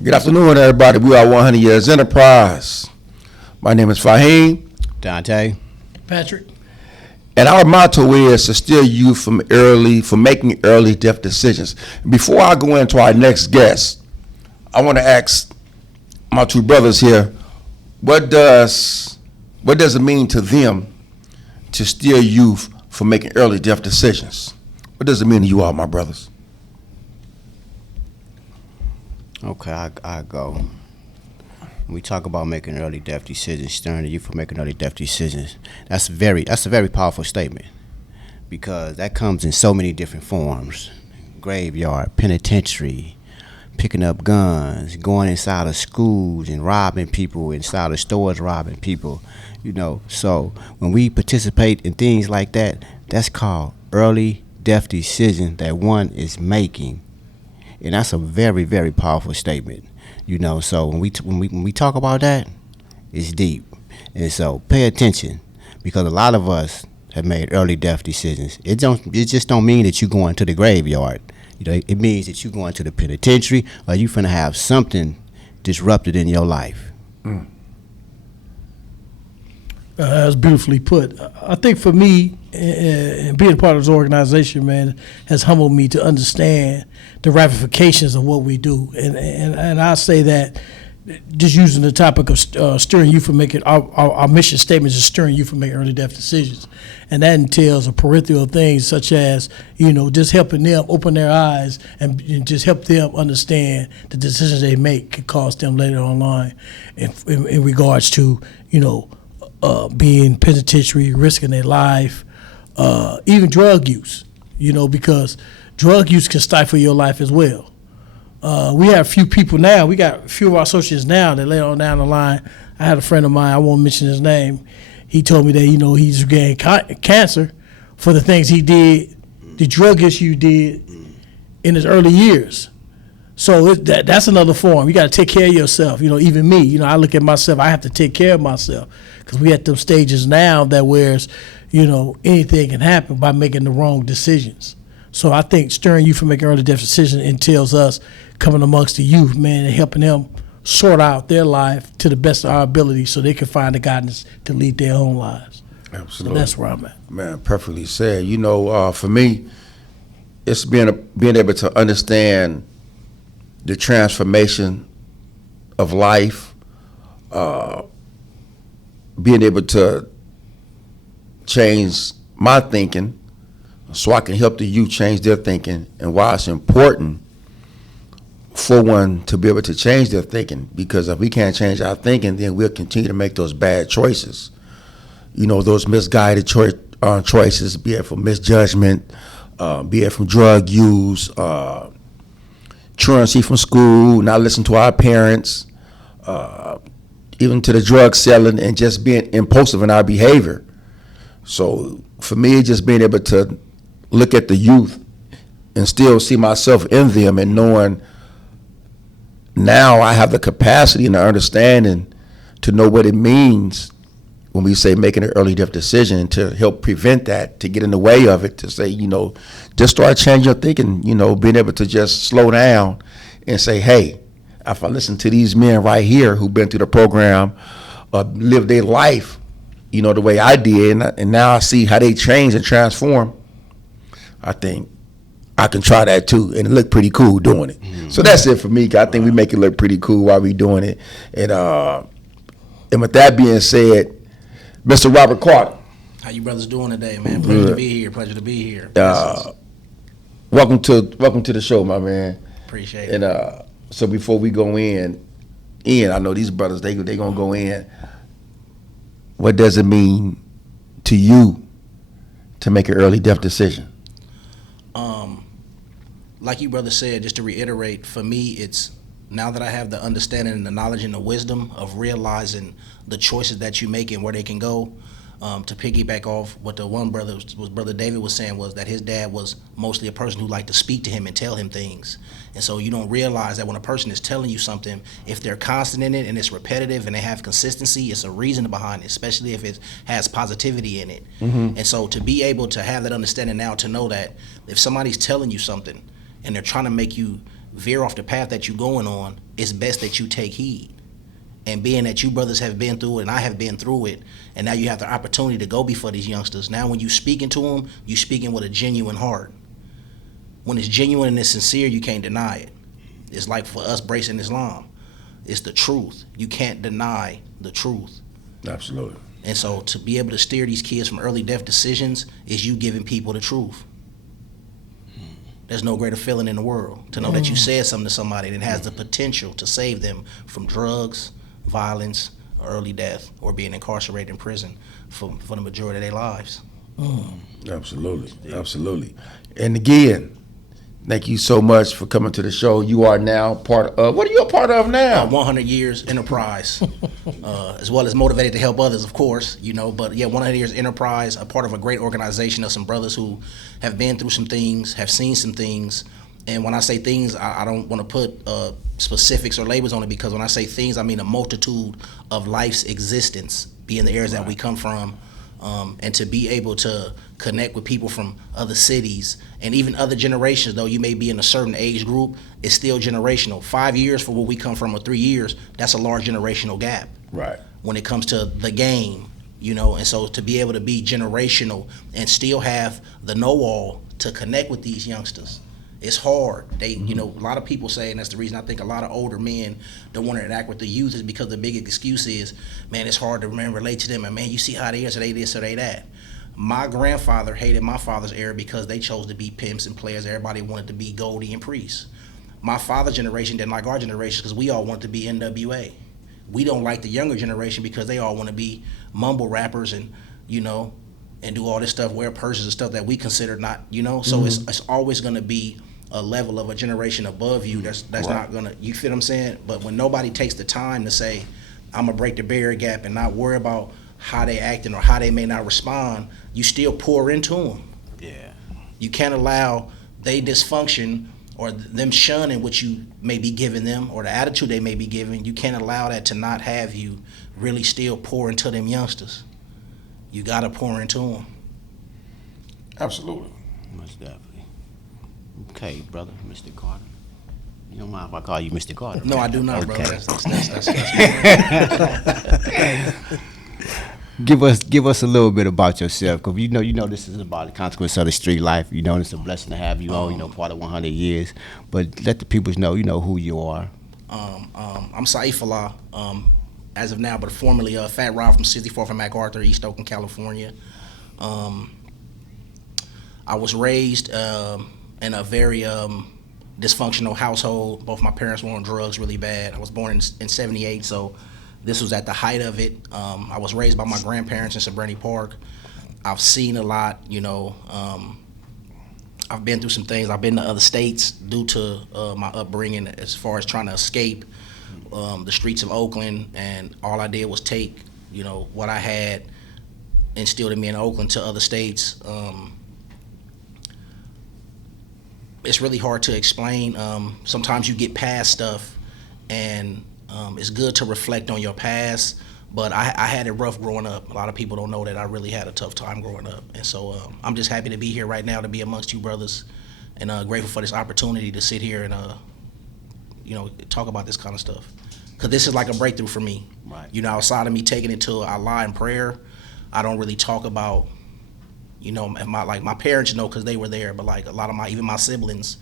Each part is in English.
Good afternoon, everybody. We are 100 Years Enterprise. My name is Fahim. Dante. Patrick. And our motto is to steer you from making early death decisions. Before I go into our next guest, I want to ask my two brothers here, what does it mean to them to steer you from making early death decisions? What does it mean to you all, my brothers? Okay, I go. When we talk about making early death decisions, steering you from making early death decisions, that's a very powerful statement, because that comes in so many different forms: graveyard, penitentiary, picking up guns, going inside of schools and robbing people, inside of stores robbing people. So when we participate in things like that, that's called early death decision that one is making. And that's a very powerful statement, So when we talk about that, it's deep, and so pay attention, because a lot of us have made early death decisions. It just don't mean that you're going to the graveyard. It means that you're going to the penitentiary, or you're finna have something disrupted in your life. That's beautifully put. I think for me, and being part of this organization, man, has humbled me to understand the ramifications of what we do. And I say that just using the topic of steering you from making, our mission statement is steering you from making early death decisions. And that entails a peripheral things such as, just helping them open their eyes and just help them understand the decisions they make could cost them later on line in regards to, being penitentiary, risking their life, even drug use, because drug use can stifle your life as well. We have a few people now. We got a few of our associates now that later on down the line. I had a friend of mine, I won't mention his name. He told me that, he's getting cancer for the things he did, the drug issue did in his early years. So that's another form. You got to take care of yourself. Even me, I look at myself, I have to take care of myself, because we at them stages now that whereas, anything can happen by making the wrong decisions. So I think steering you from making early death decisions entails us coming amongst the youth, man, and helping them sort out their life to the best of our ability so they can find the guidance to lead their own lives. Absolutely. So that's where I'm at. Man, perfectly said. For me, it's being able to understand the transformation of life, being able to change my thinking so I can help the youth change their thinking, and why it's important for one to be able to change their thinking, because if we can't change our thinking, then we'll continue to make those bad choices, those misguided choices, be it from misjudgment, be it from drug use, truancy from school, not listening to our parents, even to the drug selling, and just being impulsive in our behavior. So for me, just being able to look at the youth and still see myself in them, and knowing now I have the capacity and the understanding to know what it means when we say making an early death decision, to help prevent that, to get in the way of it, to say, just start changing your thinking, being able to just slow down and say, hey, if I listen to these men right here who've been through the program, lived their life, the way I did, and now I see how they change and transform, I think I can try that too, and it look pretty cool doing it. Mm-hmm. So that's it for me. I think we make it look pretty cool while we doing it. And with that being said, Mr. Robert Carter. How you brothers doing today, man? Pleasure to be here. Welcome to the show, my man. Appreciate it. And so before we go in, I know these brothers, they gonna go in. What does it mean to you to make an early death decision? Like you brothers said, just to reiterate, for me, it's now that I have the understanding and the knowledge and the wisdom of realizing the choices that you make and where they can go. To piggyback off what the one brother David was saying, was that his dad was mostly a person who liked to speak to him and tell him things. And so you don't realize that when a person is telling you something, if they're constant in it and it's repetitive and they have consistency, it's a reason behind it, especially if it has positivity in it. Mm-hmm. And so to be able to have that understanding now, to know that if somebody's telling you something and they're trying to make you veer off the path that you're going on, it's best that you take heed. And being that you brothers have been through it and I have been through it, and now you have the opportunity to go before these youngsters. Now when you speaking to them, you speaking with a genuine heart. When it's genuine and it's sincere, you can't deny it. It's like for us bracing Islam. It's the truth. You can't deny the truth. Absolutely. And so to be able to steer these kids from early death decisions is you giving people the truth. There's no greater feeling in the world to know that you said something to somebody that has the potential to save them from drugs, violence, or early death, or being incarcerated in prison for the majority of their lives. Absolutely. Absolutely. And again, thank you so much for coming to the show. You are now part of, what are you a part of now? 100 Years Enterprise, as well as Motivated to Help Others, of course, but yeah, 100 Years Enterprise, a part of a great organization of some brothers who have been through some things, have seen some things. And when I say things, I don't want to put specifics or labels on it, because when I say things, I mean a multitude of life's existence, being the areas that we come from, and to be able to connect with people from other cities and even other generations. Though you may be in a certain age group, it's still generational. 5 years for where we come from, or 3 years, that's a large generational gap. Right. When it comes to the game, and so to be able to be generational and still have the know-all to connect with these youngsters, it's hard. They, a lot of people say, and that's the reason I think a lot of older men don't want to interact with the youth, is because the big excuse is, man, it's hard to relate to them, and man, you see how they is, or they this, or they that. My grandfather hated my father's era because they chose to be pimps and players. Everybody wanted to be Goldie and Priest. My father's generation didn't like our generation because we all wanted to be NWA. We don't like the younger generation because they all want to be mumble rappers and, and do all this stuff, wear purses and stuff that we consider not, So it's always going to be a level of a generation above you that's right. Not gonna, you feel what I'm saying? But when nobody takes the time to say, I'm gonna break the barrier gap and not worry about how they acting or how they may not respond, you still pour into them. Yeah. You can't allow they dysfunction or them shunning what you may be giving them or the attitude they may be giving. You can't allow that to not have you really still pour into them youngsters. You gotta pour into them. Absolutely. Most definitely. Okay, brother, Mr. Carter. You don't mind if I call you Mr. Carter? No, right? I do not, okay. brother. That's Give us a little bit about yourself, because you know this is about the consequence of the street life. It's a blessing to have you on, part of 100 years. But let the people know, who you are. I'm Sayifullah, as of now, but formerly Fat Rob from 64th and MacArthur, East Oakland, California. I was raised in a very dysfunctional household. Both my parents were on drugs really bad. I was born in 78, so this was at the height of it. I was raised by my grandparents in Serenity Park. I've seen a lot, I've been through some things. I've been to other states due to my upbringing as far as trying to escape the streets of Oakland, and all I did was take, what I had instilled in me in Oakland to other states. It's really hard to explain. Sometimes you get past stuff, and it's good to reflect on your past, but I had it rough growing up. A lot of people don't know that I really had a tough time growing up, and so I'm just happy to be here right now to be amongst you brothers, and grateful for this opportunity to sit here and talk about this kind of stuff, because this is like a breakthrough for me. Right. Outside of me taking it to Allah in prayer, I don't really talk about. My parents know because they were there, but like a lot of even my siblings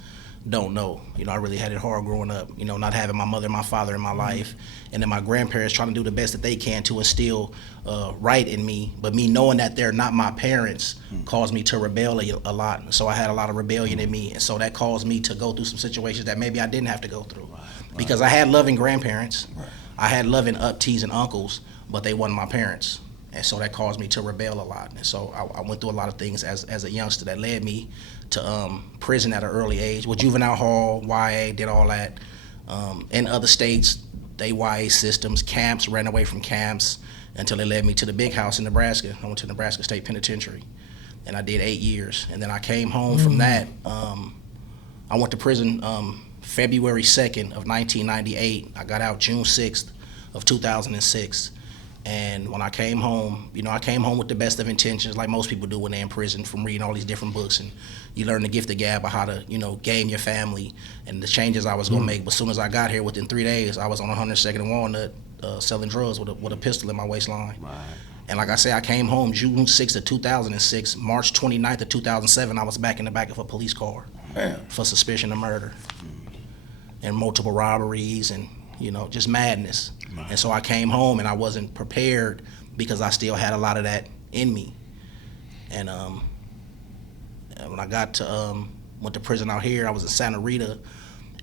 don't know. I really had it hard growing up, not having my mother and my father in my life, and then my grandparents trying to do the best that they can to instill right in me, but me knowing that they're not my parents caused me to rebel a lot. So I had a lot of rebellion in me, and so that caused me to go through some situations that maybe I didn't have to go through. Because I had loving grandparents, I had loving aunties and uncles, but they weren't my parents. And so that caused me to rebel a lot. And so I went through a lot of things as a youngster that led me to prison at an early age. With juvenile hall, YA, did all that. In other states, they YA systems, camps, ran away from camps until they led me to the big house in Nebraska. I went to Nebraska State Penitentiary, and I did 8 years. And then I came home from that. I went to prison February 2nd of 1998. I got out June 6th of 2006. And when I came home, I came home with the best of intentions, like most people do when they're in prison, from reading all these different books. And you learn the gift of gab of how to, game your family and the changes I was going to make. But as soon as I got here, within 3 days, I was on 102nd and Walnut selling drugs with a pistol in my waistline. Right. And like I say, I came home June 6th of 2006. March 29th of 2007, I was back in the back of a police car for suspicion of murder and multiple robberies and, just madness. Right. And so I came home and I wasn't prepared because I still had a lot of that in me. And when I went to prison out here, I was in Santa Rita,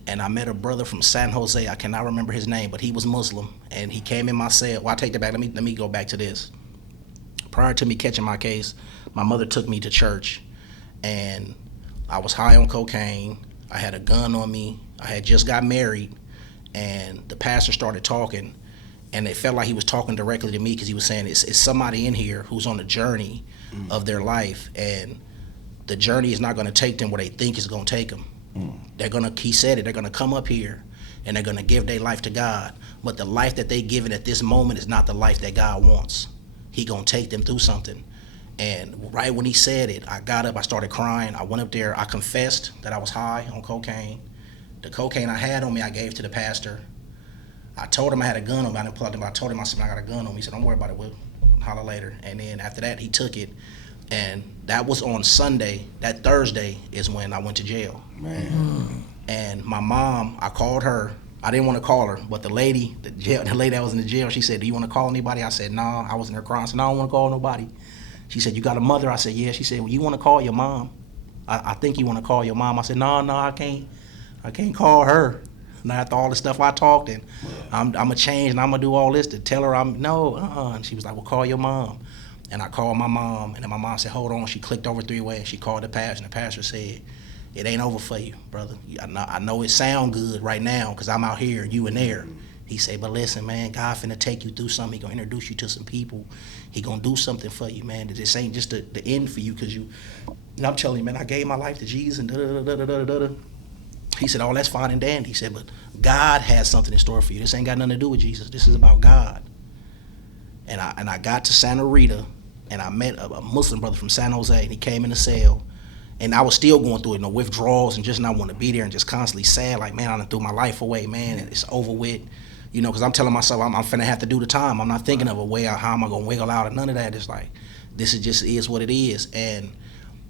and I met a brother from San Jose. I cannot remember his name, but he was Muslim, and he came in my cell. Well, I take that back. Let me go back to this. Prior to me catching my case, my mother took me to church, and I was high on cocaine. I had a gun on me. I had just got married, and the pastor started talking, and it felt like he was talking directly to me because he was saying it's somebody in here who's on a journey of their life, and the journey is not going to take them where they think it's going to take them. He said it, they're going to come up here and they're going to give their life to God, but the life that they give it at this moment is not the life that God wants. He going to take them through something. And right when he said it, I got up, I started crying. I went up there, I confessed that I was high on cocaine. The cocaine I had on me, I gave to the pastor. I told him I had a gun on me. I didn't pull out, but I told him, I said, I got a gun on me. He said, don't worry about it, we'll holler later. And then after that, he took it. And that was on Sunday. That Thursday is when I went to jail. Man. And my mom, I called her. I didn't want to call her, but the lady that was in the jail, she said, do you want to call anybody? I said, no. I was in there crying. I said, no, I don't want to call nobody. She said, you got a mother? I said, yeah. She said, well, you want to call your mom? I think you want to call your mom. I said, no, I can't. I can't call her. Now after all the stuff I talked, and I'm going to change and I'm going to do all this to tell her And she was like, well, call your mom. And I called my mom, and then my mom said, hold on. She clicked over 3-way, and she called the pastor, and the pastor said, it ain't over for you, brother. I know it sound good right now because I'm out here and you in there. He said, but listen, man, God finna take you through something. He gonna introduce you to some people. He gonna do something for you, man. This ain't just the end for you because and I'm telling you, man, I gave my life to Jesus and da-da-da-da-da-da-da. He said, oh, that's fine and dandy. He said, but God has something in store for you. This ain't got nothing to do with Jesus. This is about God. And I got to Santa Rita, and I met a Muslim brother from San Jose, and he came in the cell. And I was still going through it, withdrawals and just not want to be there and just constantly sad, like, man, I done threw my life away, man, and it's over with. Because I'm telling myself I'm finna have to do the time. I'm not thinking of a way, how am I going to wiggle out, and none of that. It's like, this is what it is. And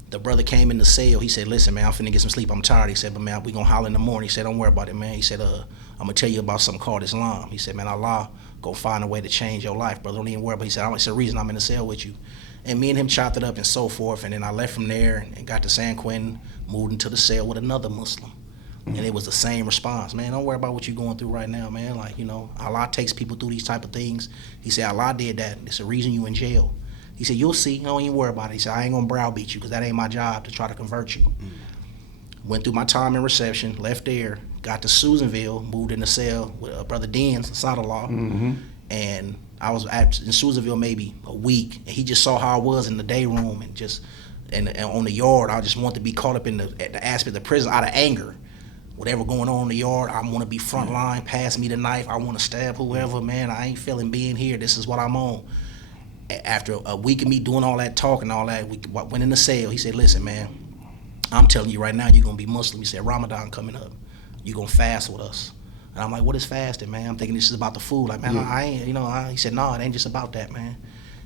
the brother came in the cell. He said, listen, man, I'm finna get some sleep. I'm tired. He said, but, man, we going to holler in the morning. He said, don't worry about it, man. He said, I'm going to tell you about something called Islam. He said, man, Allah go find a way to change your life, brother. Don't even worry about it. He said, it's the reason I'm in the cell with you. And me and him chopped it up and so forth. And then I left from there and got to San Quentin, moved into the cell with another Muslim. And it was the same response. Man, don't worry about what you're going through right now, man. Like, Allah takes people through these type of things. He said, Allah did that. It's the reason you in jail. He said, you'll see. Don't even worry about it. He said, I ain't going to browbeat you because that ain't my job to try to convert you. Went through my time in reception, left there, got to Susanville, moved in the cell with Brother Den's, Sadallah. And I was in Susanville maybe a week, and he just saw how I was in the day room and on the yard. I just wanted to be caught up in the aspect of the prison out of anger. Whatever going on in the yard, I want to be front line, pass me the knife, I want to stab whoever, man, I ain't feeling being here, this is what I'm on. After a week of me doing all that talk and all that, we went in the cell. He said, listen, man, I'm telling you right now, you're going to be Muslim. He said, Ramadan coming up, you're going to fast with us. And I'm like, what is fasting, man? I'm thinking this is about the food. Like, man, I ain't, he said, no, it ain't just about that, man.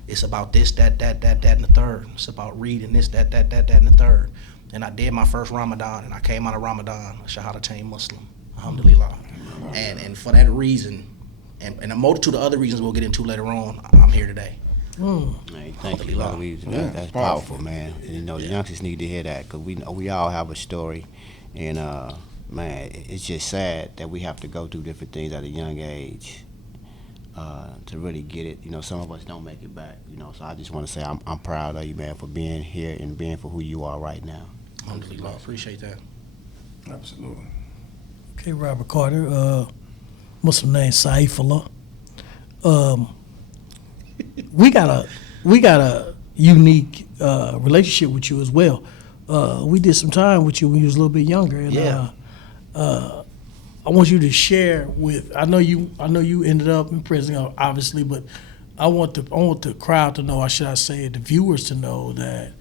It's about this, that, and the third. It's about reading this, that, and the third. And I did my first Ramadan, and I came out of Ramadan, Shahadatain Muslim, alhamdulillah. And for that reason, and a multitude of other reasons we'll get into later on, I'm here today. Hey, thank you, brother. That's powerful, man. And, the youngsters need to hear that because we all have a story, and man, it's just sad that we have to go through different things at a young age to really get it. Some of us don't make it back. So I just want to say I'm proud of you, man, for being here and being for who you are right now. Alhamdulillah, appreciate that. Absolutely. Okay, Robert Carter, Muslim name Sayifullah. We got a unique relationship with you as well. We did some time with you when you was a little bit younger, and I want you to share with. I know you ended up in prison, obviously, but I want the crowd to know, or should I say, the viewers to know that,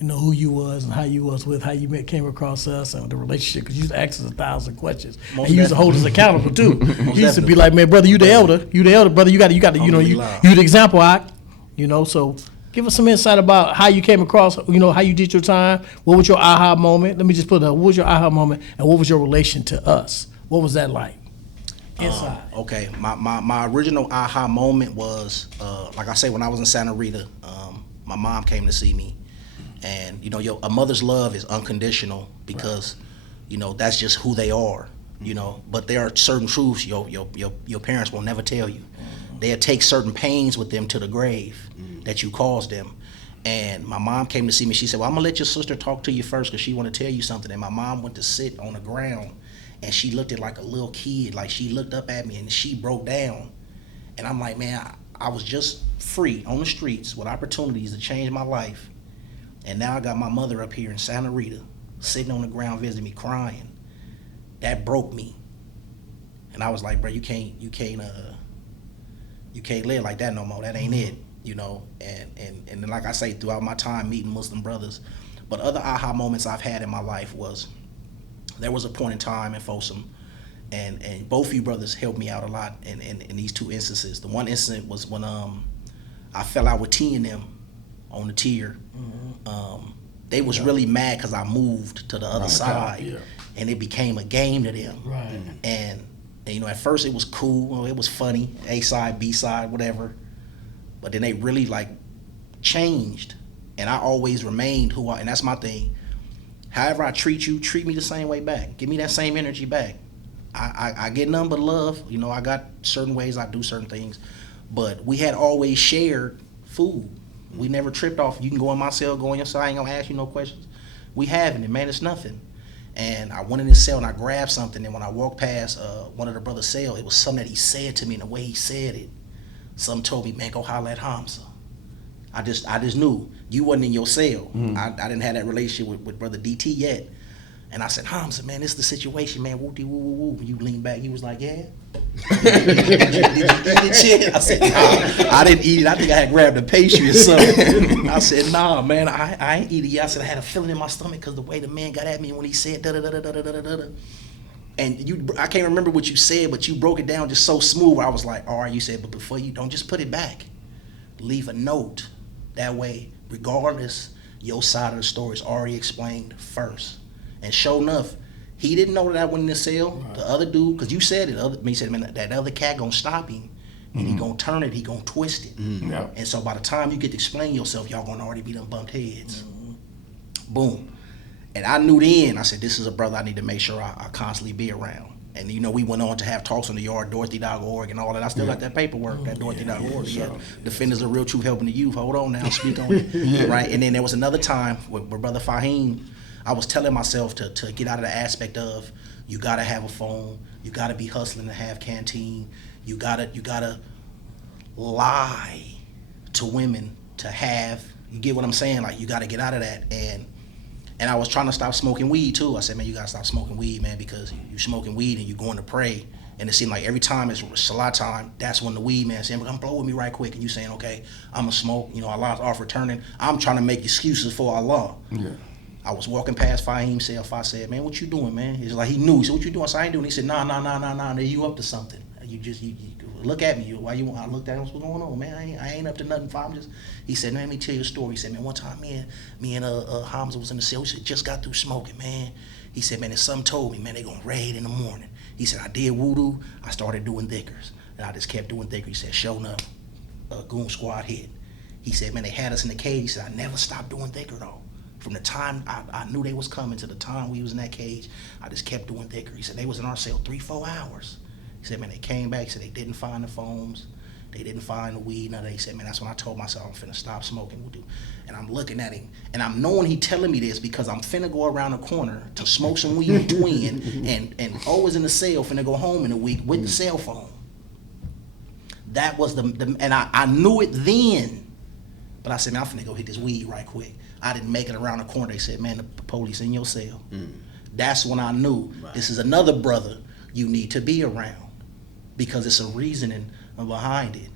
who you was and how you was with, how you came across us and the relationship. Because you used to ask us 1,000 questions, and you used to hold us accountable too. You used to be like, man, brother, you the elder, brother. You got to, you the example, So give us some insight about how you came across, how you did your time. What was your aha moment? Let me just put it up. What was your aha moment, and what was your relation to us? What was that like? Inside. Okay, my original aha moment was, like I say, when I was in Santa Rita, my mom came to see me, and a mother's love is unconditional because, that's just who they are, But there are certain truths your parents will never tell you. They'll take certain pains with them to the grave that you caused them. And my mom came to see me. She said, "Well, I'm gonna let your sister talk to you first because she want to tell you something." And my mom went to sit on the ground. And she looked at like a little kid, like she looked up at me and she broke down. And I'm like, man, I was just free on the streets with opportunities to change my life. And now I got my mother up here in Santa Rita, sitting on the ground visiting me, crying. That broke me. And I was like, bro, you can't live like that no more. That ain't it, And then, like I say, throughout my time meeting Muslim brothers, but other aha moments I've had in my life was, there was a point in time in Folsom, and both of you brothers helped me out a lot in these two instances. The one incident was when I fell out with T and them on the tier. They was really mad because I moved to the other side, and it became a game to them. Right. And at first it was cool, it was funny, A side, B side, whatever. But then they really like changed, and I always remained who and that's my thing. However I treat you, treat me the same way back. Give me that same energy back. I get nothing but love. I got certain ways I do certain things. But we had always shared food. We never tripped off. You can go in my cell, go in your cell. I ain't going to ask you no questions. We having it, man. It's nothing. And I went in his cell and I grabbed something. And when I walked past one of the brothers' cell, it was something that he said to me, and the way he said it, something told me, man, go holler at Hamza. I just knew you wasn't in your cell. I didn't have that relationship with Brother DT yet. And I said, Hamza, man, this is the situation, man. Woo-dee, woo-woo-woo. When you lean back, he was like, yeah. Did you eat it shit? I said, nah, I didn't eat it. I think I had grabbed a pastry or something. I said, nah, man, I ain't eat it yet. I said, I had a feeling in my stomach because the way the man got at me when he said da-da-da-da-da-da-da-da. And I can't remember what you said, but you broke it down just so smooth where I was like, all right, you said, but before you, don't just put it back. Leave a note. That way, regardless, your side of the story is already explained first. And sure enough, he didn't know that I went in the cell. Right. The other dude, because you said it, he said, man, that other cat gonna stop him, and he gonna turn it, he gonna twist it. Yep. And so by the time you get to explain yourself, y'all gonna already be done bumped heads. Boom. And I knew then, I said, this is a brother I need to make sure I constantly be around. And we went on to have talks on the yard, Dorothy.org and all that. I still got that paperwork, that Dorothy.org. Defenders of Real Truth Helping the Youth. Hold on now, speak on it. Right? And then there was another time where Brother Fahim, I was telling myself to get out of the aspect of, you gotta have a phone, you gotta be hustling to have canteen, you gotta lie to women to have, you get what I'm saying? Like, you gotta get out of that. And I was trying to stop smoking weed too. I said, man, you gotta stop smoking weed, man, because you smoking weed and you going to pray. And it seemed like every time it's Salah time, that's when the weed man saying, come blow with me right quick. And you saying, okay, I'm gonna smoke, Allah's off returning. I'm trying to make excuses for Allah. Yeah. I was walking past Fahim's cell. I said, man, what you doing, man? He's like, he knew. He said, what you doing? I said, I ain't doing. He said, nah, you up to something. You look at me. Why you? I looked at him. What's going on, man? I ain't up to nothing. He said, let me tell you a story. He said, man, one time me and Hamza was in the cell. He said, just got through smoking, man. He said, man, and something told me, man, they gonna raid in the morning. He said, I did wudu. I started doing dhickers, and I just kept doing dhickers. He said, sure enough, goon squad hit. He said, man, they had us in the cage. He said, I never stopped doing dhikr though. From the time I knew they was coming to the time we was in that cage, I just kept doing dhikr. He said, they was in our cell 3-4 hours. He said, man, they came back. He said, they didn't find the foams. They didn't find the weed. None of that. He said, man, that's when I told myself I'm finna stop smoking. We'll do. And I'm looking at him, and I'm knowing he telling me this because I'm finna go around the corner to smoke some weed in Twin, and always in the cell, finna go home in a week with the cell phone. That was and I knew it then, but I said, man, I'm finna go hit this weed right quick. I didn't make it around the corner. They said, man, the police in your cell. That's when I knew this is another brother you need to be around because it's a reasoning behind it.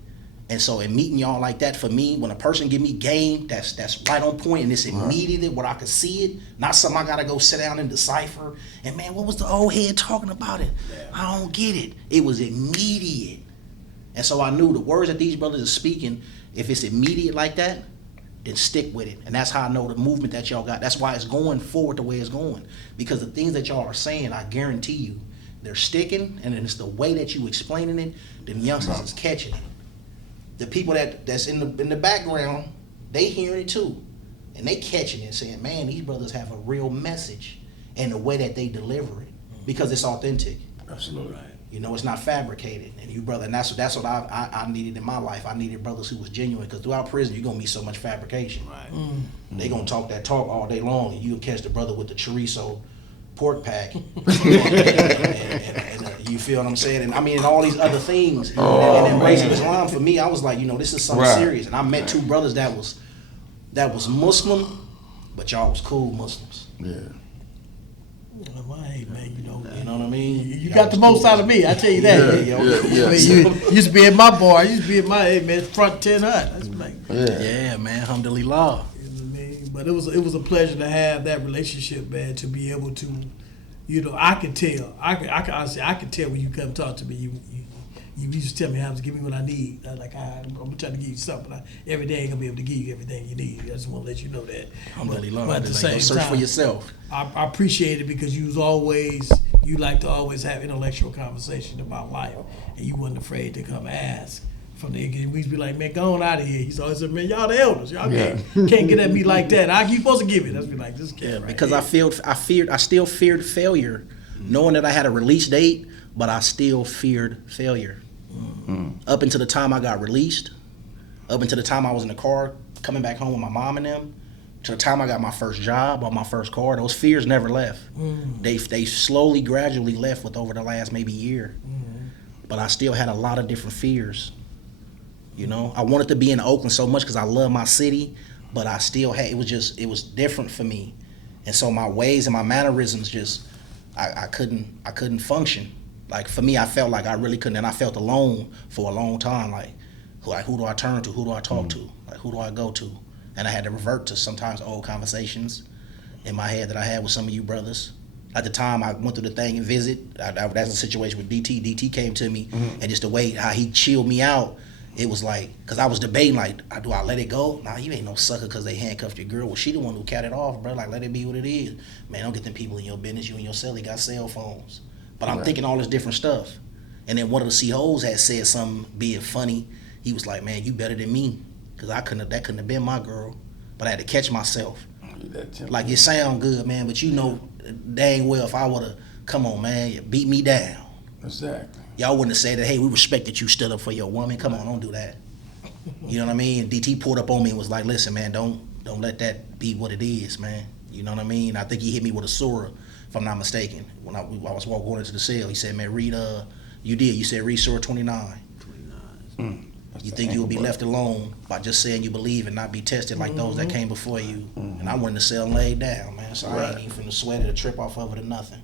And so in meeting y'all like that, for me, when a person give me game, that's right on point and it's immediate where I can see it, not something I gotta go sit down and decipher. And man, what was the old head talking about it? I don't get it. It was immediate. And so I knew the words that these brothers are speaking, if it's immediate like that, then stick with it. And that's how I know the movement that y'all got. That's why it's going forward the way it's going. Because the things that y'all are saying, I guarantee you, they're sticking, and it's the way that you explaining it, them youngsters is catching it. The people that's in the background, they hearing it too. And they catching it, saying, man, these brothers have a real message and the way that they deliver it. Because it's authentic. Absolutely. Right. You know, it's not fabricated. And you, brother, and that's what I needed in my life. I needed brothers who was genuine, because throughout prison, you're going to meet so much fabrication. Right. They going to talk that talk all day long, and you'll catch the brother with the chorizo pork pack. and you feel what I'm saying? And I mean, and all these other things. And embracing Islam, for me, I was like, this is something serious. And I met two brothers that was Muslim, but y'all was cool Muslims. Yeah. Hey man, you know what I mean? You got the most out of me, I tell you that. Yeah. You used to be in my bar, you used to be in my, hey man, front 10 hut. That's like, yeah, man, alhamdulillah. You know what I mean? But it was a pleasure to have that relationship, man, to be able to, I could tell. I could tell when you come talk to me, you used to tell me how to give me what I need. I'm gonna try to give you something. Every day I ain't gonna be able to give you everything you need. I just want to let you know that. Alhamdulillah. But at the same search time, for yourself. I appreciate it because you like to always have intellectual conversation about life, and you wasn't afraid to come ask. From the we used to be like, man, go on out of here. He's always said, man, y'all the elders. Y'all can't get at me like that. How you supposed to give it? That's be like, this kid. Because I still feared failure, knowing that I had a release date, but I still feared failure. Up until the time I got released, up until the time I was in the car coming back home with my mom and them, to the time I got my first job or my first car, those fears never left. They slowly, gradually left with over the last maybe year. But I still had a lot of different fears. I wanted to be in Oakland so much because I love my city, but I still had, it was different for me. And so my ways and my mannerisms I couldn't function. Like for me, I felt like I really couldn't, and I felt alone for a long time. Like who do I turn to? Who do I talk to? Like who do I go to? And I had to revert to sometimes old conversations in my head that I had with some of you brothers. At the time, I went through the thing and visit. That's a situation with DT. DT came to me, and just the way how he chilled me out, it was like, because I was debating, like, do I let it go? Nah, you ain't no sucker because they handcuffed your girl. Well, she the one who cat it off, bro. Like, let it be what it is. Man, don't get them people in your business. You and your celly got cell phones. But I'm thinking all this different stuff. And then one of the COs had said something, be it funny. He was like, man, you better than me. Because that couldn't have been my girl. But I had to catch myself. Like, it sound good, man, but dang well, if I would have, come on, man, you beat me down. Exactly. Y'all wouldn't have said that, hey, we respect that you stood up for your woman. Come on, don't do that. You know what I mean? DT pulled up on me and was like, listen, man, don't let that be what it is, man. You know what I mean? I think he hit me with a surah, if I'm not mistaken. When I was going into the cell, he said, man, read, you did. You said read Surah 29. You think you'll be left alone by just saying you believe and not be tested like those that came before you. And I went in the cell and laid down, man. So I ain't even finna sweat it or trip off of it or nothing.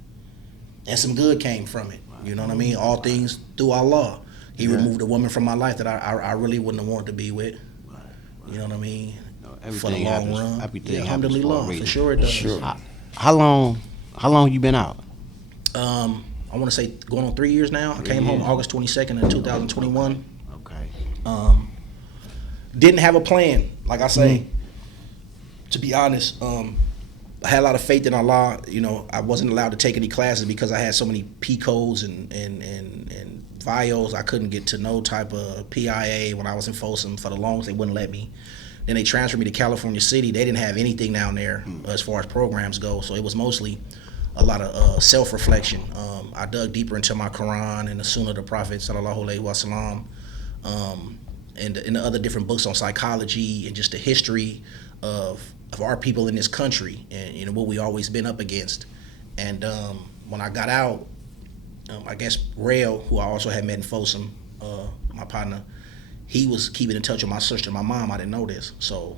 And some good came from it. You know what I mean? All things through Allah. He removed a woman from my life that I really wouldn't have wanted to be with. You know what I mean? For the long run. Everything alhamdulillah, for sure it does. Sure. How long you been out? I want to say going on 3 years now. I came home August 22nd of 2021. Okay. Didn't have a plan, like I say. To be honest, I had a lot of faith in Allah. I wasn't allowed to take any classes because I had so many PCOs and VIOs. I couldn't get to no type of PIA when I was in Folsom. For the longest, they wouldn't let me. Then they transferred me to California City. They didn't have anything down there as far as programs go. So it was mostly a lot of self-reflection. I dug deeper into my Quran and the Sunnah of the Prophet, sallallahu alaihi wasallam, and the other different books on psychology and just the history of our people in this country and what we always been up against. And when I got out, I guess Rail, who I also had met in Folsom, my partner, he was keeping in touch with my sister and my mom. I didn't know this. So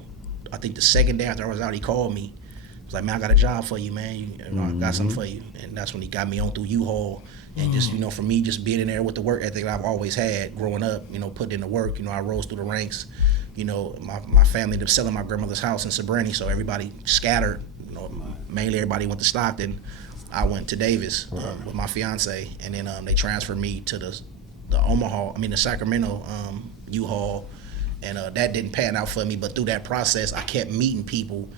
I think the second day after I was out, he called me. He was like, man, I got a job for you, man. I got something for you. And that's when he got me on through U-Haul And just, for me, just being in there with the work ethic that I've always had growing up, putting in the work, I rose through the ranks. My family ended up selling my grandmother's house in Sobrani, so everybody scattered. Mainly everybody went to Stockton. I went to Davis with my fiance, and then they transferred me to the Sacramento U-Haul, and that didn't pan out for me. But through that process, I kept meeting people,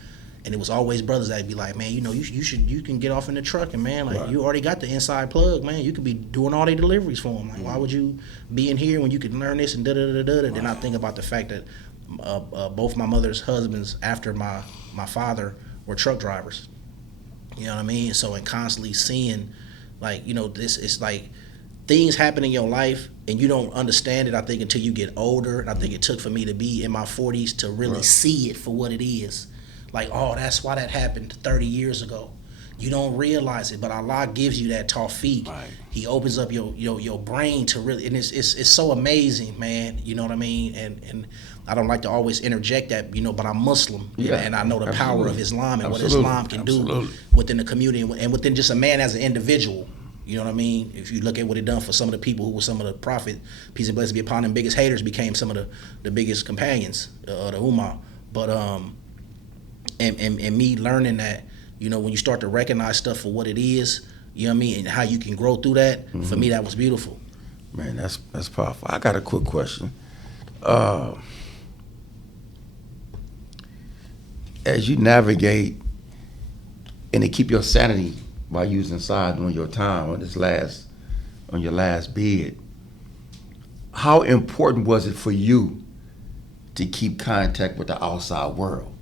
and it was always brothers that'd be like, man, you can get off in the truck, and man, like you already got the inside plug, man. You could be doing all the deliveries for them. Like, why would you be in here when you could learn this and da da da da? And then I think about the fact that both my mother's husbands after my father were truck drivers. You know what I mean? So, and constantly seeing, like, this, it's like things happen in your life and you don't understand it, I think, until you get older. And I think it took for me to be in my 40s to really see it for what it is. Like, oh, that's why that happened 30 years ago. You don't realize it, but Allah gives you that tawfiq. Right. He opens up your brain to really, and it's so amazing, man. You know what I mean? And I don't like to always interject that, but I'm Muslim, and I know the power of Islam and what Islam can do within the community and within just a man as an individual. You know what I mean? If you look at what it done for some of the people who were some of the Prophet, peace and blessings be upon them, biggest haters became some of the biggest companions of the Ummah. But and me learning that, when you start to recognize stuff for what it is, you know what I mean, and how you can grow through that, for me that was beautiful. Man, that's powerful. I got a quick question. As you navigate and to keep your sanity by using side on your time on your last bid, how important was it for you to keep contact with the outside world,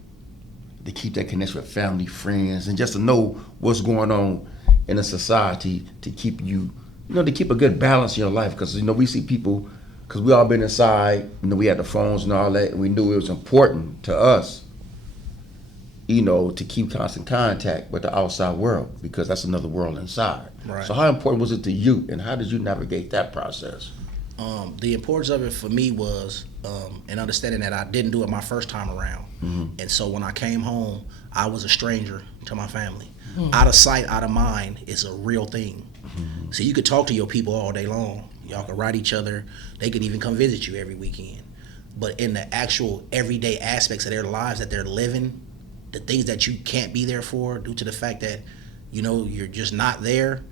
to keep that connection with family, friends, and just to know what's going on in a society, to keep you, to keep a good balance in your life? Because we see people, because we all been inside, we had the phones and all that, and we knew it was important to us, to keep constant contact with the outside world, because that's another world inside. Right. So how important was it to you, and how did you navigate that process? The importance of it for me was an understanding that I didn't do it my first time around. And so when I came home, I was a stranger to my family. Out of sight, out of mind is a real thing. So you could talk to your people all day long. Y'all could write each other. They could even come visit you every weekend. But in the actual everyday aspects of their lives that they're living, the things that you can't be there for due to the fact that, you're just not there,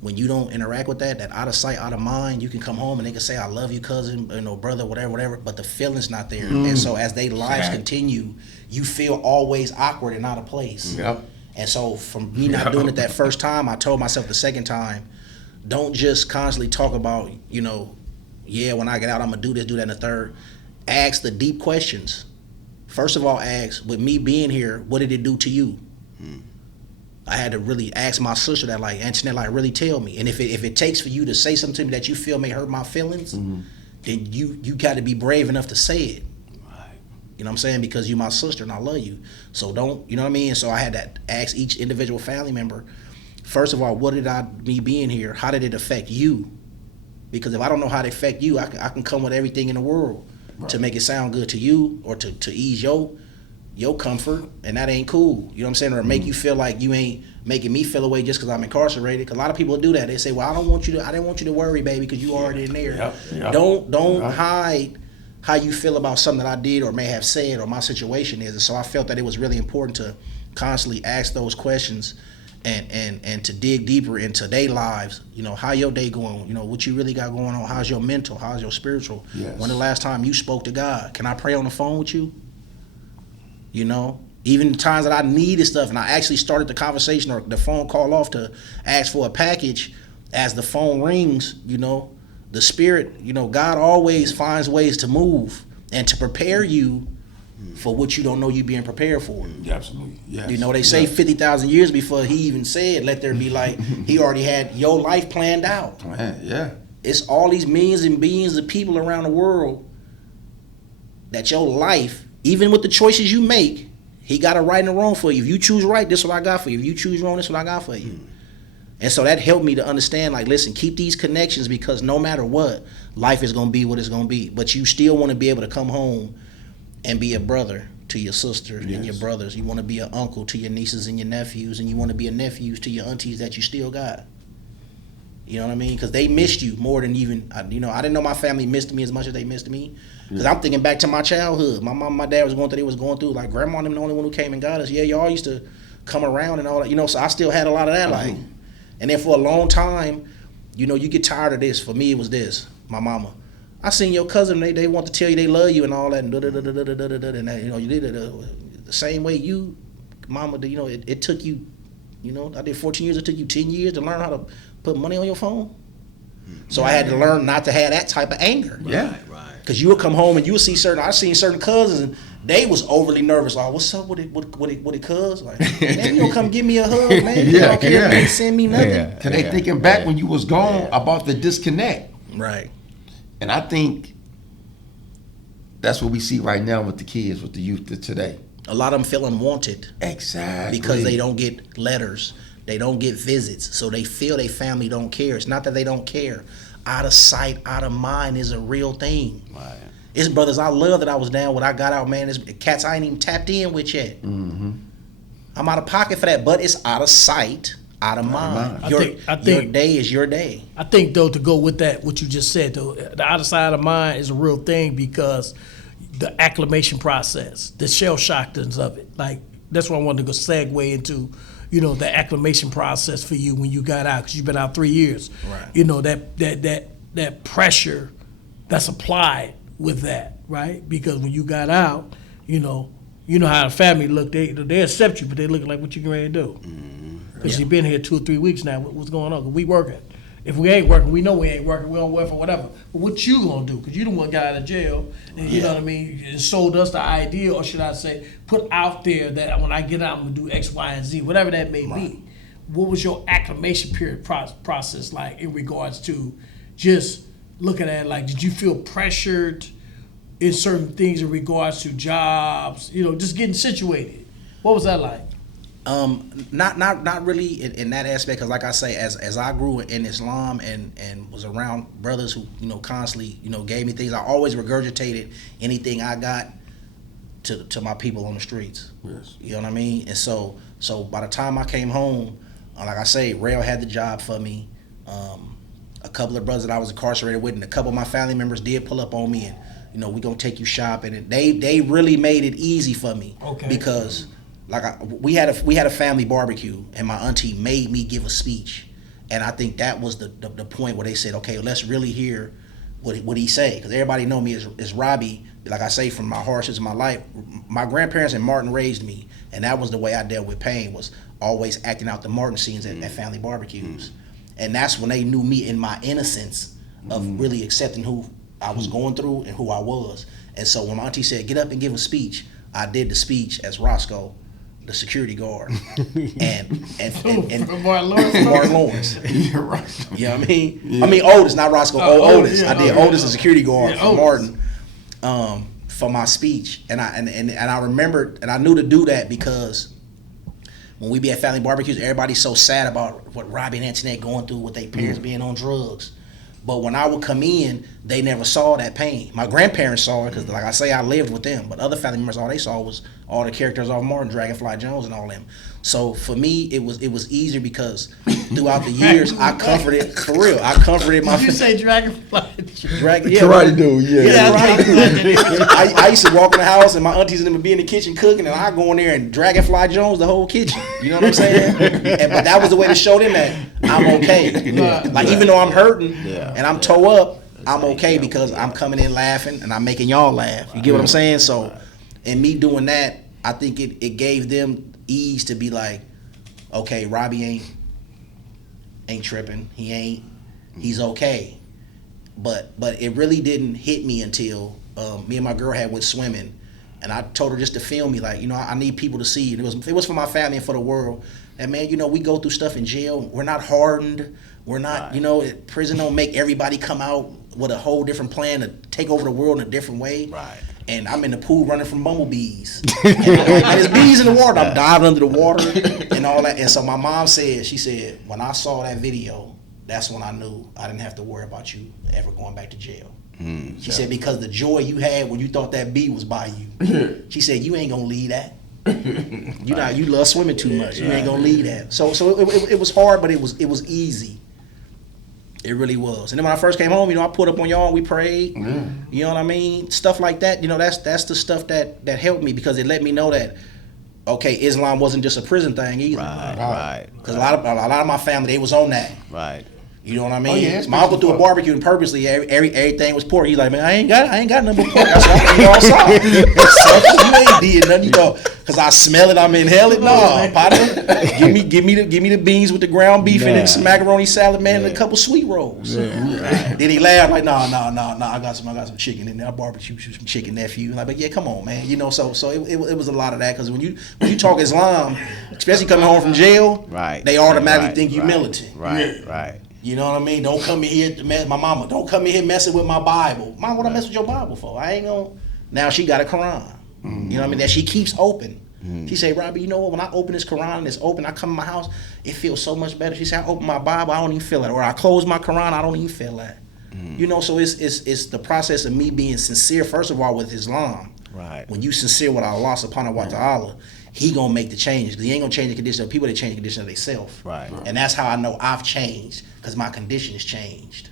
when you don't interact with that out of sight, out of mind, you can come home and they can say, I love you, cousin, brother, whatever, but the feeling's not there. And so as their lives continue, you feel always awkward and out of place. Yep. And so from me not doing it that first time, I told myself the second time, don't just constantly talk about, when I get out, I'm going to do this, do that, and the third. Ask the deep questions. First of all, ask, with me being here, what did it do to you? I had to really ask my sister that, like, Antoinette, really tell me. And if it takes for you to say something to me that you feel may hurt my feelings, then you got to be brave enough to say it. Right. You know what I'm saying? Because you're my sister and I love you. So don't, you know what I mean? So I had to ask each individual family member, first of all, what did me being here, how did it affect you? Because if I don't know how it affect you, I can come with everything in the world to make it sound good to you or to ease your comfort, and that ain't cool. You know what I'm saying? Or make you feel like you ain't making me feel away just because I'm incarcerated. Because a lot of people do that. They say, well, I didn't want you to worry, baby, because you already in there. Yep. Don't hide how you feel about something that I did or may have said or my situation is. And so I felt that it was really important to constantly ask those questions and to dig deeper into their lives. How your day going? What you really got going on? How's your mental? How's your spiritual? Yes. When the last time you spoke to God? Can I pray on the phone with you? Even the times that I needed stuff and I actually started the conversation or the phone call off to ask for a package, as the phone rings, the spirit, God always finds ways to move and to prepare you for what you don't know you being prepared for. Absolutely. Yes. They say 50,000 years before he even said, let there be light, he already had your life planned out. Man, yeah. It's all these millions and billions of people around the world that your life, even with the choices you make, he got a right and a wrong for you. If you choose right, this is what I got for you. If you choose wrong, this is what I got for you. And so that helped me to understand, listen, keep these connections, because no matter what, life is going to be what it's going to be. But you still want to be able to come home and be a brother to your sister and your brothers. You want to be an uncle to your nieces and your nephews, and you want to be a nephew to your aunties that you still got. You know what I mean? Because they missed you more than even, I didn't know my family missed me as much as they missed me. Because I'm thinking back to my childhood. My mom and my dad was going through. Like, grandma and them the only one who came and got us. Yeah, y'all used to come around and all that. So I still had a lot of that. Like, and then for a long time, you get tired of this. For me, it was this. My mama. I seen your cousin, they want to tell you they love you and all that. And that, you did it the same way you, mama, it took you, I did 14 years. It took you 10 years to learn how to put money on your phone. So I had to learn not to have that type of anger. Yeah. Right. Because you would come home and you would see I seen certain cousins and they was overly nervous. Like, what's up with it cuz? Like, man, you don't come give me a hug, man. You don't care, send me nothing. Yeah. Cause they thinking back when you was gone about the disconnect. Right. And I think that's what we see right now with the kids, with the youth of today. A lot of them feel unwanted. Exactly. Because they don't get letters. They don't get visits. So they feel their family don't care. It's not that they don't care. Out of sight, out of mind is a real thing. Right. It's brothers I love that I was down when I got out, man. It's cats I ain't even tapped in with yet. Mm-hmm. I'm out of pocket for that, but it's out of sight, out of mind. I Your think day is your day. I think, though, to go with that, what you just said, though, the out of sight of mind is a real thing because the acclimation process, the shell shockness of it, like that's what I wanted to go segue into. The acclimation process for you when you got out, because you've been out 3 years. Right. That pressure that's applied with that, right? Because when you got out, you know how the family look. They accept you, but they looking like, what you getting ready to do? Because you've been here 2 or 3 weeks now. What's going on? 'Cause we working. If we ain't working, we know we ain't working. We on welfare, whatever. But what you gonna do? Because you the one got out of jail, and you know what I mean. And sold us the idea, or should I say, put out there that when I get out, I'm gonna do X, Y, and Z, whatever that may be. What was your acclimation period process like in regards to just looking at it? Like, did you feel pressured in certain things in regards to jobs? Just getting situated. What was that like? Not really in that aspect, because like I say, as I grew in Islam and was around brothers who constantly gave me things, I always regurgitated anything I got to my people on the streets. Yes. You know what I mean? And so by the time I came home, like I say, Rail had the job for me. A couple of brothers that I was incarcerated with, and a couple of my family members did pull up on me, and we gonna take you shopping, and they really made it easy for me. Okay. Because we had a family barbecue, and my auntie made me give a speech, and I think that was the point where they said, okay, let's really hear what he say, because everybody know me as Robbie. Like I say, from my hardships in my life, my grandparents and Martin raised me, and that was the way I dealt with pain, was always acting out the Martin scenes at family barbecues. And that's when they knew me in my innocence of really accepting who I was going through and who I was. And so when my auntie said, get up and give a speech, I did the speech as Roscoe, the security guard, and Martin Lawrence. You're right. You know what I mean? Yeah. I mean Otis, not Roscoe. Otis. Yeah, I did Otis, the security guard for Martin, for my speech. And I remembered, and I knew to do that because when we be at family barbecues, everybody's so sad about what Robbie and Antoinette going through with their parents being on drugs. But when I would come in, they never saw that pain. My grandparents saw it because, like I say, I lived with them. But other family members, all they saw was all the characters off Martin, Dragonfly Jones, and all them. So for me, it was easier because throughout the years, I comforted, for real, I comforted my. Did you say Dragonfly? Karate dude, yeah. I used to walk in the house and my aunties and them would be in the kitchen cooking, and I go in there and Dragonfly Jones the whole kitchen. You know what I'm saying? But that was the way to show them that I'm okay. Like even though I'm hurting and I'm toe up, I'm okay because I'm coming in laughing and I'm making y'all laugh. You get what I'm saying? So, and me doing that, I think it gave them ease to be like, okay, Robbie ain't tripping. He's okay. But it really didn't hit me until me and my girl went swimming, and I told her just to film me, like, I need people to see. And it was for my family and for the world. And man, we go through stuff in jail. We're not hardened. We're not, prison don't make everybody come out with a whole different plan to take over the world in a different way. Right. And I'm in the pool running from bumblebees. And there's bees in the water. I'm diving under the water and all that. And so my mom she said, when I saw that video, that's when I knew I didn't have to worry about you ever going back to jail. She said, because the joy you had when you thought that bee was by you. She said, you ain't gonna leave that. You love swimming too much. You ain't gonna leave that. So it was hard, but it was easy. It really was. And then when I first came home, I pulled up on y'all and we prayed. You know what I mean? Stuff like that. That's the stuff that helped me, because it let me know that, okay, Islam wasn't just a prison thing either. Right. Because a lot of my family, they was on that. Right. You know what I mean? Oh, yeah, my uncle threw a barbecue and purposely everything was pork. He's like, man, I ain't got nothing but pork. I said, I'm gonna outside. You ain't did nothing. Cause I smell it, I'm inhaling. No, partner, give me the beans with the ground beef and then some macaroni salad, man, and a couple sweet rolls. Then he laughed like, no, I got some chicken in there. I barbecue some chicken, nephew. Like, but yeah, come on, man. So it was a lot of that, because when you talk Islam, especially coming home from jail, they automatically think you militant. Right. You know what I mean? Don't come in here to mess. My mama, don't come in here messing with my Bible. Mom, what I mess with your Bible for? I ain't gonna. Now she got a Quran. You know what I mean? That she keeps open. She say, Robbie, you know what? When I open this Quran and it's open, I come in my house, it feels so much better. She said, I open my Bible, I don't even feel it. Or I close my Quran, I don't even feel that. So it's the process of me being sincere, first of all, with Islam. Right. When you sincere with Allah subhanahu wa ta'ala, He gonna make the changes, because He ain't gonna change the condition of people. They change the condition of themselves. Right. And that's how I know I've changed, because my condition has changed.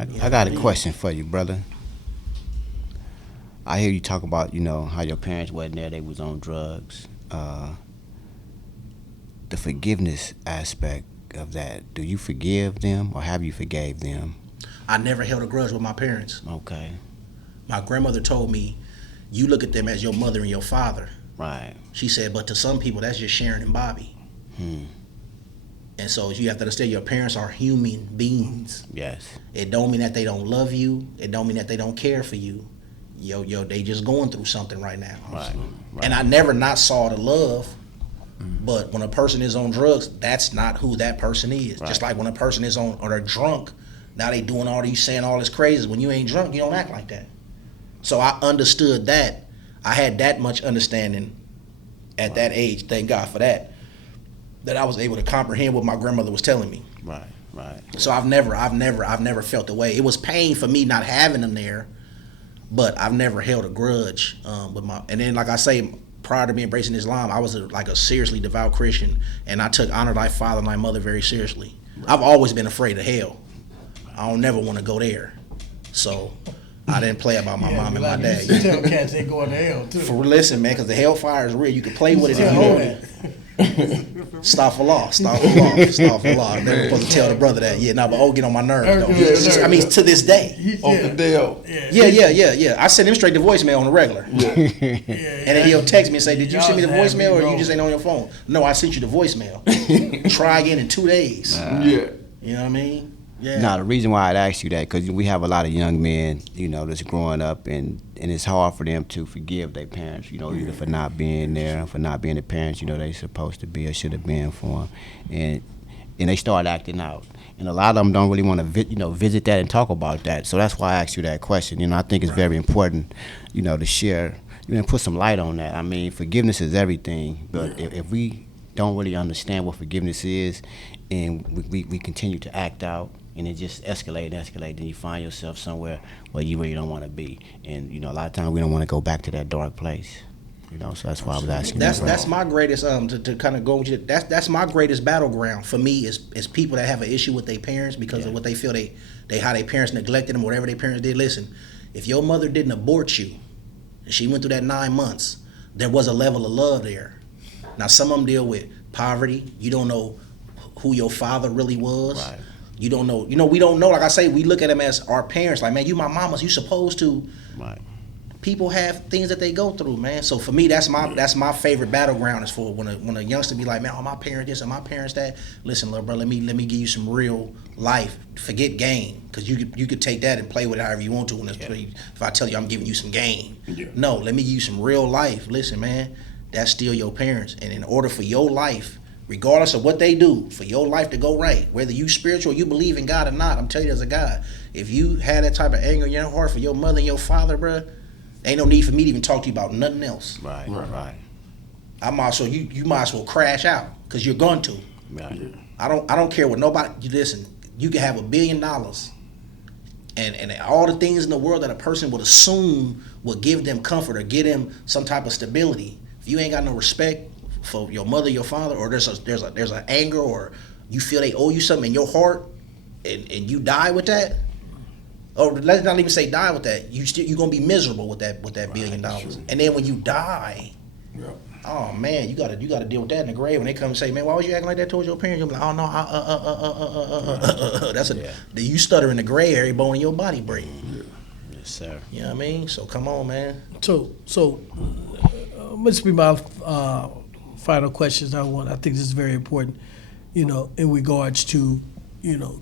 I got a question for you, brother. I hear you talk about, how your parents wasn't there, they was on drugs. The forgiveness aspect of that, do you forgive them, or have you forgave them? I never held a grudge with my parents. Okay. My grandmother told me, you look at them as your mother and your father. Right. She said, but to some people, that's just Sharon and Bobby. And so you have to understand, your parents are human beings. Yes. It don't mean that they don't love you. It don't mean that they don't care for you. They just going through something right now. Right. And I never not saw the love, but when a person is on drugs, that's not who that person is. Right. Just like when a person is on, or they're drunk, now they doing all these, saying all this crazy. When you ain't drunk, you don't act like that. So I understood that. I had that much understanding at that age, thank God for that I was able to comprehend what my grandmother was telling me. Right. So I've never felt the way. It was pain for me not having them there, but I've never held a grudge with my. And then, like I say, prior to me embracing Islam, I was a seriously devout Christian, and I took honor thy father and thy mother very seriously. I've always been afraid of hell. I don't never want to go there, so I didn't play about my mom and my dad. You tell cats they going to hell too. Listen, man, because the hellfire is real. You can play with it if you want it. Sayifullah. Never supposed to tell the brother that. Yeah, but get on my nerves though. To this day. Uncle Dale. Yeah. I send him straight to voicemail on the regular. And then he'll text me and say, did you send me the voicemail, or you just ain't on your phone? No, I sent you the voicemail. Try again in 2 days. Yeah. You know what I mean? Yeah. Now, the reason why I'd ask you that, because we have a lot of young men, that's growing up, and it's hard for them to forgive their parents, either for not being there, for not being the parents, they supposed to be or should have been for them. And they start acting out. And a lot of them don't really want to, visit that and talk about that. So that's why I asked you that question. I think it's very important, to share, put some light on that. I mean, forgiveness is everything, but if we don't really understand what forgiveness is, and we continue to act out, and it just escalate, then you find yourself somewhere where you really don't want to be. And, a lot of times we don't want to go back to that dark place. So that's why I was asking. That's my greatest to kind of go with you. That's my greatest battleground for me is people that have an issue with their parents because of what they feel how their parents neglected them, whatever their parents did. Listen, if your mother didn't abort you, and she went through that 9 months, there was a level of love there. Now some of them deal with poverty. You don't know who your father really was. Right. You don't know. We don't know. Like I say, we look at them as our parents. Like, man, you my mama's. You supposed to. Right. People have things that they go through, man. So for me, that's my favorite battleground is for when a youngster be like, man, my parents this and my parents that. Listen, little bro, let me give you some real life. Forget game, because you could take that and play with it however you want to. If I tell you I'm giving you some game, no, let me give you some real life. Listen, man, that's still your parents, and in order for your life, regardless of what they do, for your life to go right, whether you spiritual or you believe in God or not, I'm telling you, there's a God. If you had that type of anger in your heart for your mother and your father, bruh, ain't no need for me to even talk to you about nothing else. Right. I might as well, you might as well crash out, because you're going to. Right. I don't care what nobody. Listen, you can have $1 billion, and all the things in the world that a person would assume would give them comfort or give them some type of stability. If you ain't got no respect for your mother, your father, or there's an anger or you feel they owe you something in your heart, and you die with that, or let's not even say die with that, you're gonna be miserable with that $1 billion. And then when you die, oh man, you gotta deal with that in the grave. When they come and say, man, why was you acting like that towards your parents? You'll be like, oh no, that's you stutter in the grave, every bone in your body break. Yes, sir. You know what I mean? So come on, man. So this will be my final questions. I think this is very important, in regards to,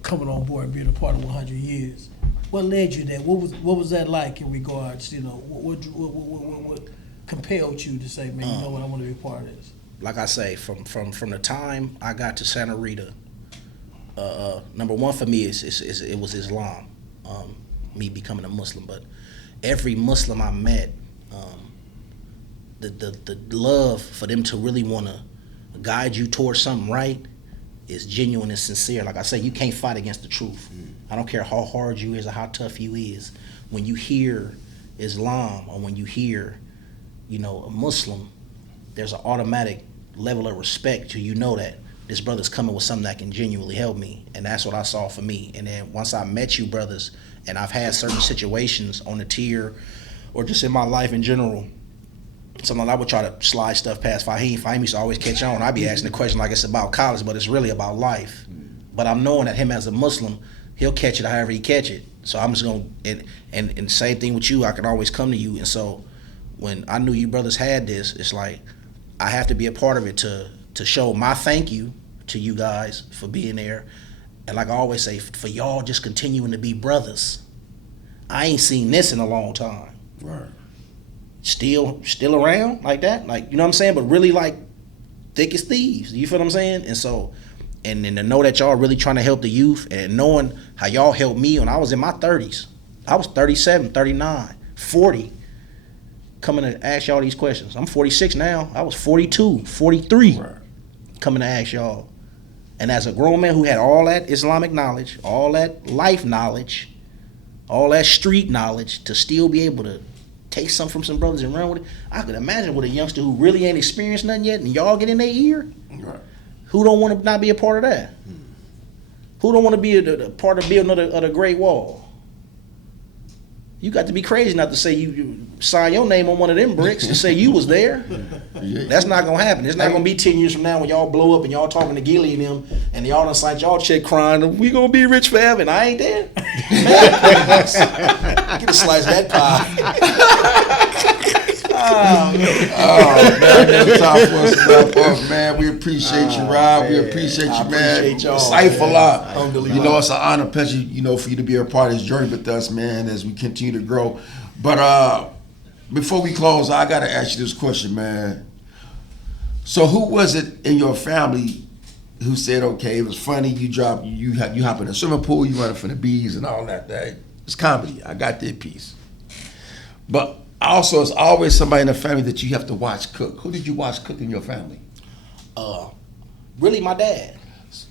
coming on board and being a part of 100 years. What led you there? What was that like in regards, what compelled you to say, man, you know what, I want to be a part of this? Like I say, from the time I got to Santa Rita, number one for me it was Islam, me becoming a Muslim. But every Muslim I met, the love for them to really want to guide you towards something right is genuine and sincere. Like I say, you can't fight against the truth. I don't care how hard you is or how tough you is. When you hear Islam or when you hear, a Muslim, there's an automatic level of respect to that this brother's coming with something that can genuinely help me. And that's what I saw for me. And then once I met you brothers, and I've had certain situations on the tier or just in my life in general, sometimes I would try to slide stuff past Fahim. Fahim used to always catch on. I'd be asking the question like it's about college, but it's really about life. But I'm knowing that him as a Muslim, he'll catch it however he catch it. So I'm just going to, and same thing with you, I can always come to you. And so when I knew you brothers had this, it's like I have to be a part of it to show my thank you to you guys for being there. And like I always say, for y'all just continuing to be brothers. I ain't seen this in a long time. Right. Still around like that, like, you know what I'm saying, but really like thick as thieves. You feel what I'm saying? And so, and then to know that y'all really trying to help the youth, and knowing how y'all helped me when I was in my 30s. I was 37, 39, 40, coming to ask y'all these questions. I'm 46 now. I was 42, 43, right, coming to ask y'all. And as a grown man who had all that Islamic knowledge, all that life knowledge, all that street knowledge, to still be able to take something from some brothers and run with it. I could imagine with a youngster who really ain't experienced nothing yet, and y'all get in their ear. Right. Who don't want to not be a part of that? Who don't want to be a part of building of the Great Wall? You got to be crazy not to say you sign your name on one of them bricks and say you was there. That's not gonna happen. It's not gonna be 10 years from now when y'all blow up and y'all talking to Gilly and them, and y'all done signed y'all check crying, we gonna be rich forever, and I ain't there. Get a slice of that pie. Man, that's top for us, man. We appreciate you, Rob. We appreciate you, man. Sayifullah. You know, it's an honor, pleasure, for you to be a part of this journey with us, man, as we continue to grow. But before we close, I gotta ask you this question, man. So, who was it in your family who said, "Okay, it was funny. You hop in a swimming pool, you running from the bees and all that. It's comedy. I got that piece." But also, it's always somebody in the family that you have to watch cook. Who did you watch cook in your family? Really, my dad.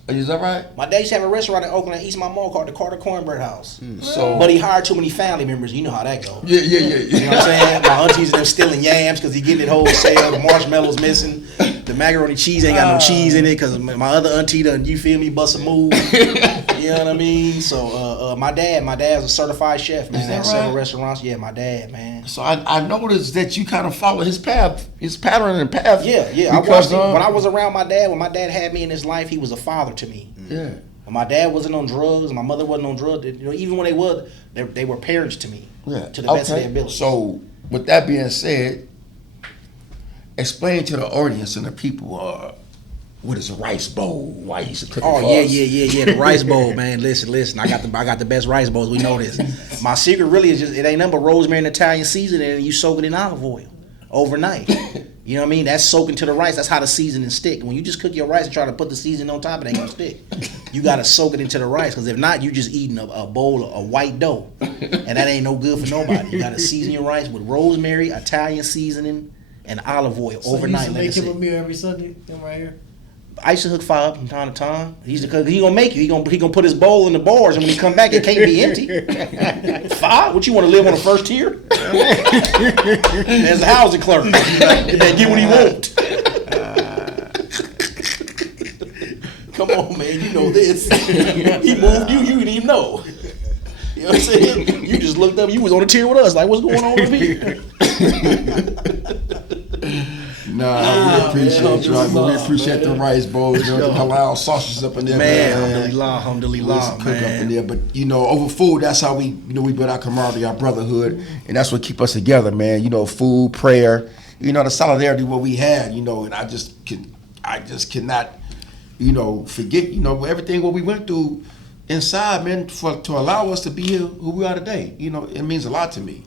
Is that right? My dad used to have a restaurant in Oakland, East My Mall, called the Carter Cornbread House. So, but he hired too many family members. You know how that goes. Yeah. You know what I'm saying? My aunties and them stealing yams because he getting it wholesale. The marshmallows missing. The macaroni cheese ain't got no cheese in it because my other auntie done, you feel me, bust a move. You know what I mean? So my dad's a certified chef, man. At several restaurants. Yeah, my dad, man. So I noticed that you kind of follow his path, his pattern and path. Yeah. Because, when I was around my dad, when my dad had me in his life, he was a father to me. Yeah. When my dad wasn't on drugs, my mother wasn't on drugs. Even when they were parents to me. Yeah. To the best of their ability. So with that being said, explain to the audience and the people what is a rice bowl? Why you used to cook it for us? Yeah. The rice bowl, man. Listen. I got the best rice bowls. We know this. My secret really is just, it ain't nothing but rosemary and Italian seasoning, and you soak it in olive oil overnight. You know what I mean? That's soaking to the rice. That's how the seasoning stick. When you just cook your rice and try to put the seasoning on top, it ain't gonna stick. You gotta soak it into the rice, because if not, you just eating a bowl of white dough, and that ain't no good for nobody. You gotta season your rice with rosemary, Italian seasoning, and olive oil overnight. So you used to make him a meal every Sunday, him right here? I used to hook fire up from time to time. He gonna make you. He gonna put his bowl in the bars, and when he come back, it can't be empty. Fire? What, you want to live on the first tier? There's a housing clerk. You better get what he want. Come on, man. You know this. He moved you. You didn't even know. You know what I'm saying? You just looked up. You was on the tier with us. Like, what's going on over here? Nah, we appreciate you. We appreciate the rice bowls, the halal sausages up in there, man. Alhamdulillah, Cook up in there, but over food, that's how we build our camaraderie, our brotherhood, and that's what keep us together, man. Food, prayer, the solidarity what we had, and I just cannot, forget, everything what we went through inside, man, to allow us to be here who we are today. It means a lot to me.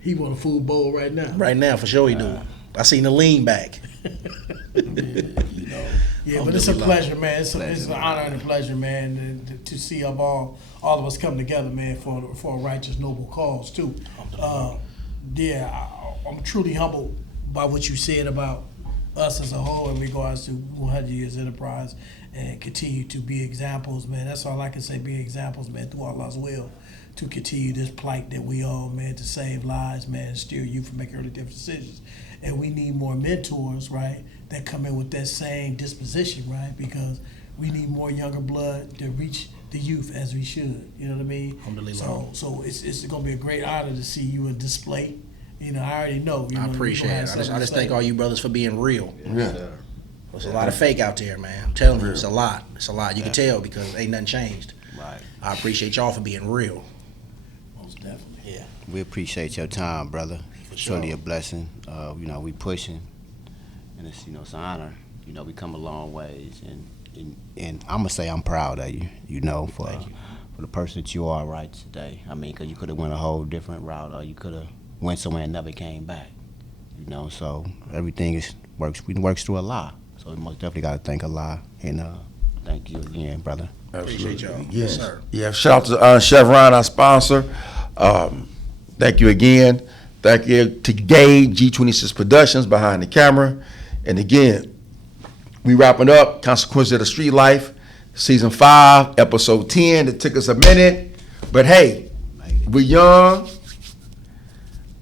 He want a food bowl right now. Right now, for sure he do. I seen the lean back. Yeah, but it's a pleasure, man. It's an honor and a pleasure, man, to see all of us come together, man, for a righteous, noble cause too. I'm truly humbled by what you said about us as a whole in regards to 100 Years Enterprise, and continue to be examples, man. That's all I can say. Be examples, man, through Allah's will, to continue this plight that we all, man, to save lives, man, and steer you from making early different decisions. And we need more mentors, right, that come in with that same disposition, right, because we need more younger blood to reach the youth as we should. You know what I mean? Alhamdulillah. So it's going to be a great honor to see you in display. I already know. I appreciate it. I just thank all you brothers for being real. Yeah. There's a lot of fake out there, man. I'm telling you, it's a lot. It's a lot. You can tell because ain't nothing changed. Right. I appreciate y'all for being real. Most definitely. Yeah. We appreciate your time, brother. It's sure. really a blessing. We pushing, and it's it's an honor. We come a long ways, and I'm gonna say I'm proud of you. For the person that you are right today. I mean, because you could have went a whole different route, or you could have went somewhere and never came back. So everything works through Allah. So we most definitely got to thank Allah, and thank you again, brother. Appreciate y'all. Yes, sir. Yeah. Shout out to Chevron, our sponsor. Thank you again. Thank you to Gage G26 Productions behind the camera. And again, we wrapping up Consequences of the Street Life, Season 5, Episode 10. It took us a minute, but hey, we're young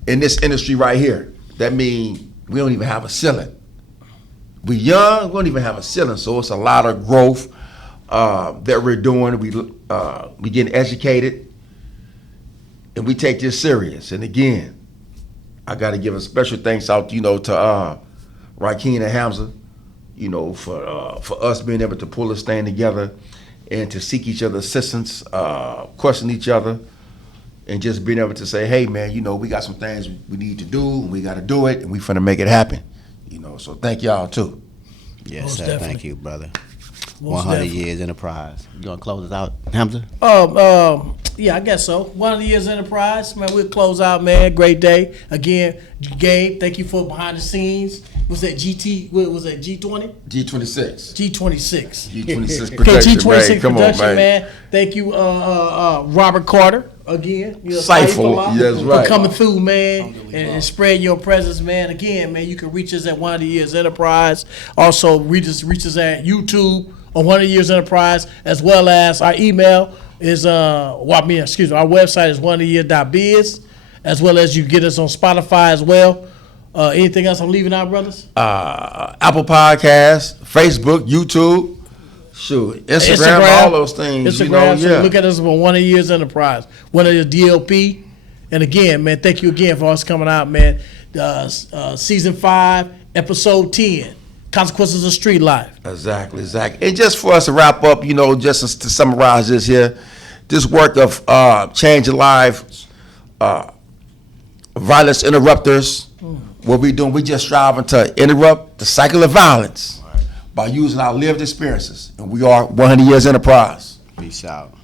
in this industry right here. That means we don't even have a ceiling. We're young, we don't even have a ceiling, so it's a lot of growth that we're doing. We getting educated, and we take this serious. And again, I got to give a special thanks out, to Rakeem and Hamza, for us being able to pull this thing together and to seek each other's assistance, question each other, and just being able to say, hey, man, we got some things we need to do, and we got to do it, and we finna make it happen. So thank y'all, too. Yes, Most sir. definitely. Thank you, brother. Most 100 definitely. Years Enterprise. You gonna close us out, Hamza? Yeah, I guess so. 100 Years Enterprise, man. We'll close out, man. Great day again, Gabe. Thank you for behind the scenes. Was that GT? What was that? G20? G26. G26. G26 Okay, production, G26 man. Come on, production, man. man. Thank you, Robert Carter, again. Sayifullah, that's right. For coming through, man, and spread your presence, man. Again, man, you can reach us at 100 Years Enterprise. Also, reach us at YouTube on 100 Years Enterprise, as well as our email is, our website is 100year.biz, as well as you get us on Spotify as well. Anything else I'm leaving out, brothers? Apple Podcasts, Facebook, YouTube, Instagram, all those things. Instagram, so look at us on 100 Years Enterprise, 100 Years DLP. And again, man, thank you again for us coming out, man. Season 5, Episode 10, Consequences of Street Life. Exactly. And just for us to wrap up, just to summarize this here, this work of changing lives, violence interrupters, what we doing, we just striving to interrupt the cycle of violence by using our lived experiences. And we are 100 Years Enterprise. Peace out.